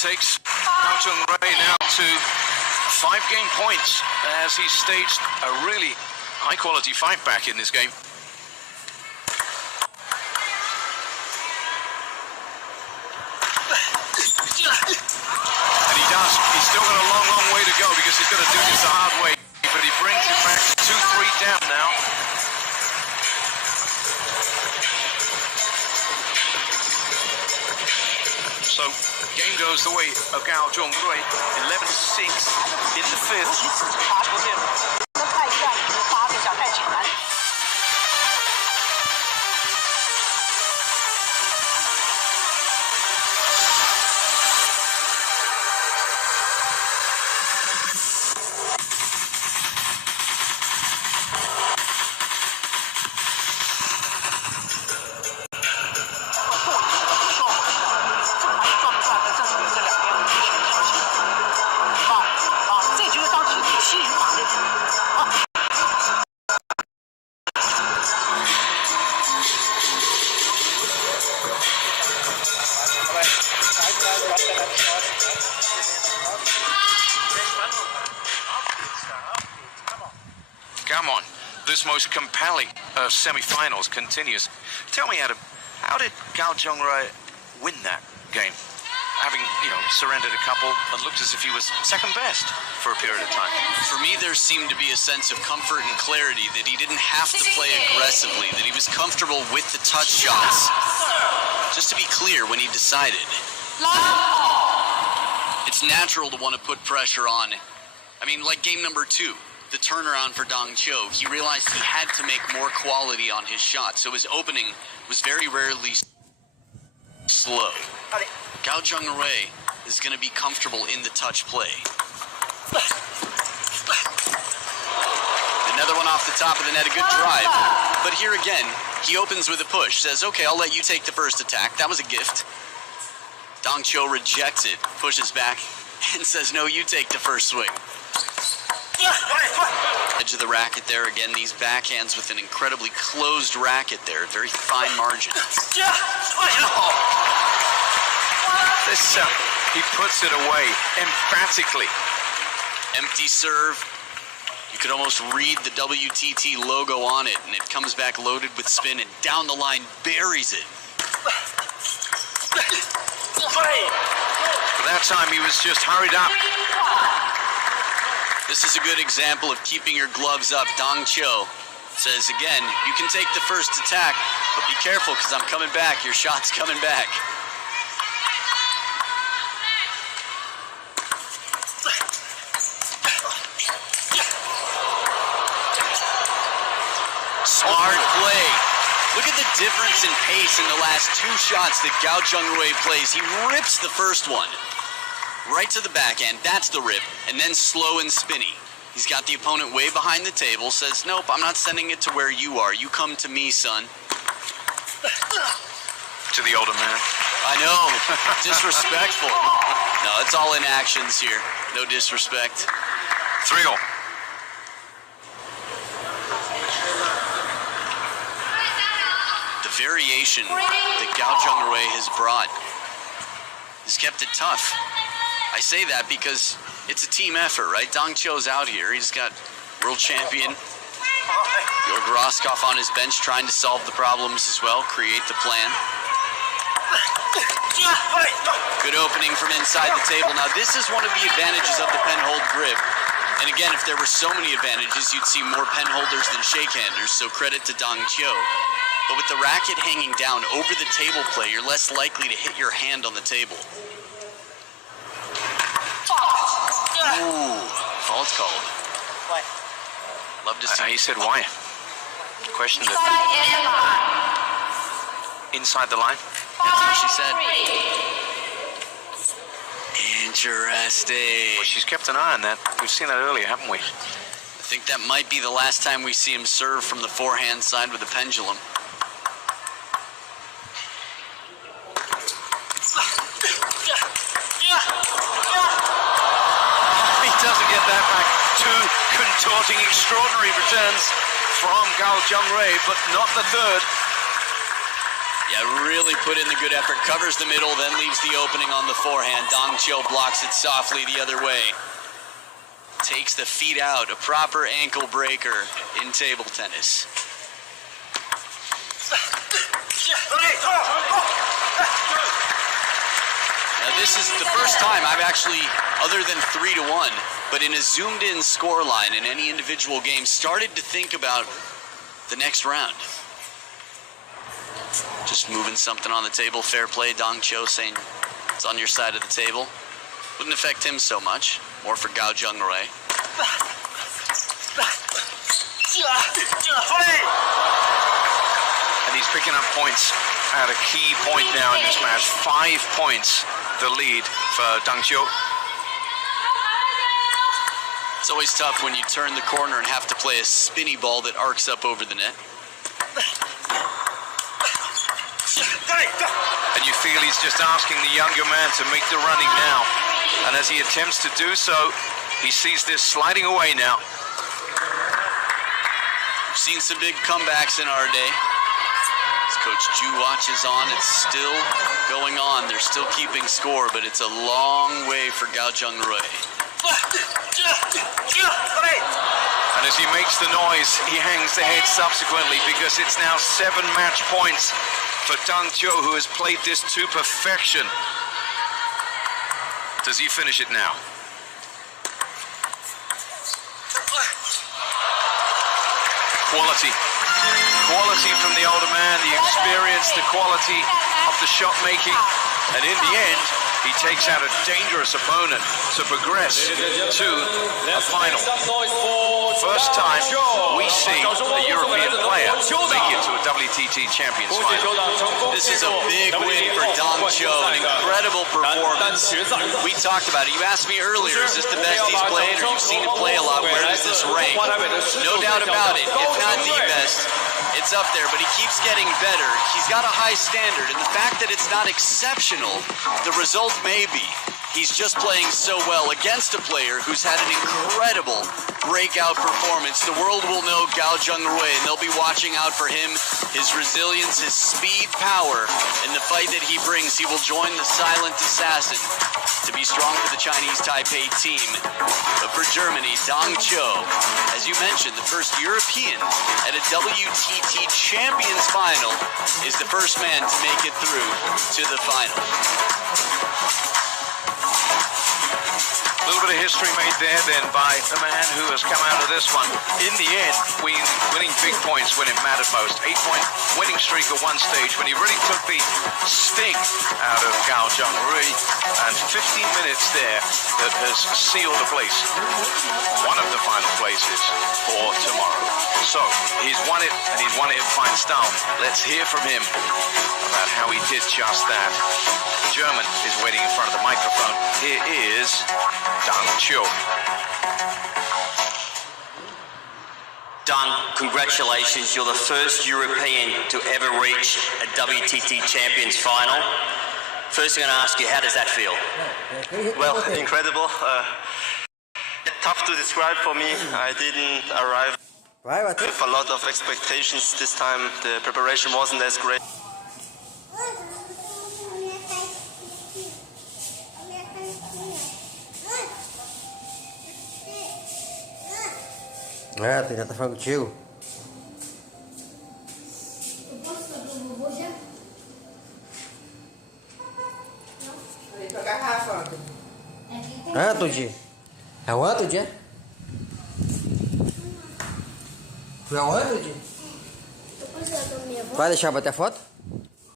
takes Gao Jung-Ray now to 5-game points as he staged a really high-quality fight back in this game. And he does. He's still got a long, long way to go because he's got to do this the hard way. But he brings it back 2-3 down now. So, game goes the way of Gao Jung-Ray, 11-6 in the fifth. Come on, this most compelling of semi-finals continues. Tell me, Adam, how did Gao Jung-Ray win that game? Having, surrendered a couple and looked as if he was second best for a period of time. For me, there seemed to be a sense of comfort and clarity that he didn't have to play aggressively, that he was comfortable with the touch shots. Just to be clear, when he decided, it's natural to want to put pressure on. I mean, like game number 2. The turnaround for Dong Cho, he realized he had to make more quality on his shot, so his opening was very rarely slow. Gao Jung-Ray is going to be comfortable in the touch play. Another one off the top of the net, a good drive. But here again, he opens with a push, says, okay, I'll let you take the first attack. That was a gift. Dong Cho rejects it, pushes back, and says, no, you take the first swing. Edge of the racket there again, these backhands with an incredibly closed racket there, very fine margin. This, he puts it away emphatically. Empty serve. You could almost read the WTT logo on it, and it comes back loaded with spin and down the line buries it. But that time he was just hurried up. This is a good example of keeping your gloves up. Dong Cho says again, you can take the first attack, but be careful because I'm coming back. Your shot's coming back. Smart play. Look at the difference in pace in the last 2 shots that Gao Jung-Ray plays. He rips the first one. Right to the backhand, that's the rip, and then slow and spinny. He's got the opponent way behind the table, says, nope, I'm not sending it to where you are. You come to me, son. To the older man. I know, disrespectful. No, it's all in actions here. No disrespect. 3-all. The variation that Gao Jung-Ray has brought has kept it tough. I say that because it's a team effort, right? Dong Cho's out here. He's got world champion Jorge Teixeira on his bench trying to solve the problems as well, create the plan. Good opening from inside the table. Now, this is one of the advantages of the pen-hold grip. And again, if there were so many advantages, you'd see more pen-holders than shake-handers, so credit to Dong Cho. But with the racket hanging down over the table play, you're less likely to hit your hand on the table. Ooh, fault's called. What? Love to see. He said why? Questioned it. Inside the line? That's what she said. Interesting. Well, she's kept an eye on that. We've seen that earlier, haven't we? I think that might be the last time we see him serve from the forehand side with a pendulum. Doesn't get that back. 2 contorting, extraordinary returns from Gao Jung-Ray, but not the third. Yeah, really put in the good effort. Covers the middle, then leaves the opening on the forehand. Dong Cho blocks it softly the other way. Takes the feet out. A proper ankle breaker in table tennis. Now this is the first time I've actually, other than 3-1, but in a zoomed in scoreline in any individual game, started to think about the next round. Just moving something on the table. Fair play. Dong Cho saying it's on your side of the table. Wouldn't affect him so much. More for Gao Jungrui. And he's picking up points at a key point now in this match. 5 points the lead for Dong Cho. It's always tough when you turn the corner and have to play a spinny ball that arcs up over the net. And you feel he's just asking the younger man to make the running now. And as he attempts to do so, he sees this sliding away now. We've seen some big comebacks in our day. As Coach Ju watches on, it's still going on. They're still keeping score, but it's a long way for Gao Jungrui. And as he makes the noise, he hangs the head subsequently, because it's now 7 match points for Dong Cho, who has played this to perfection. Does he finish it now? Quality. Quality from the older man, the experience, the quality of the shot making. And in the end, he takes out a dangerous opponent to progress to a final. First time we see a European player make it to a WTT Champions final. This is a big win for Dong Cho, an incredible performance. We talked about it. You asked me earlier, is this the best he's played, or you've seen him play a lot? Where does this rank? No doubt about it. If not the best, it's up there, but he keeps getting better. He's got a high standard, and the fact that it's not exceptional, the result may be. He's just playing so well against a player who's had an incredible breakout performance. The world will know Gao Jungrui, and they'll be watching out for him, his resilience, his speed, power, and the fight that he brings. He will join the silent assassin to be strong for the Chinese Taipei team. But for Germany, Dong Cho, as you mentioned, the first European at a WTT Champions final, is the first man to make it through to the final. A little bit of history made there then by the man who has come out of this one. In the end, winning big points when it mattered most. 8-point winning streak at one stage when he really took the sting out of Gao Jungrui. And 15 minutes there that has sealed the place. One of the final places for tomorrow. So, he's won it, and he's won it in fine style. Let's hear from him about how he did just that. The German is waiting in front of the microphone. Here is Dong Cho. Dong, congratulations. You're the first European to ever reach a WTT Champions final. First, I'm going to ask you, how does that feel? Well, incredible. Tough to describe for me. I didn't arrive with a lot of expectations this time. The preparation wasn't as great. Ah, tem tá falando contigo. Ah, Tudi. É o Anto, Tudi? Foi aonde, Tudi? Vai deixar bater a foto?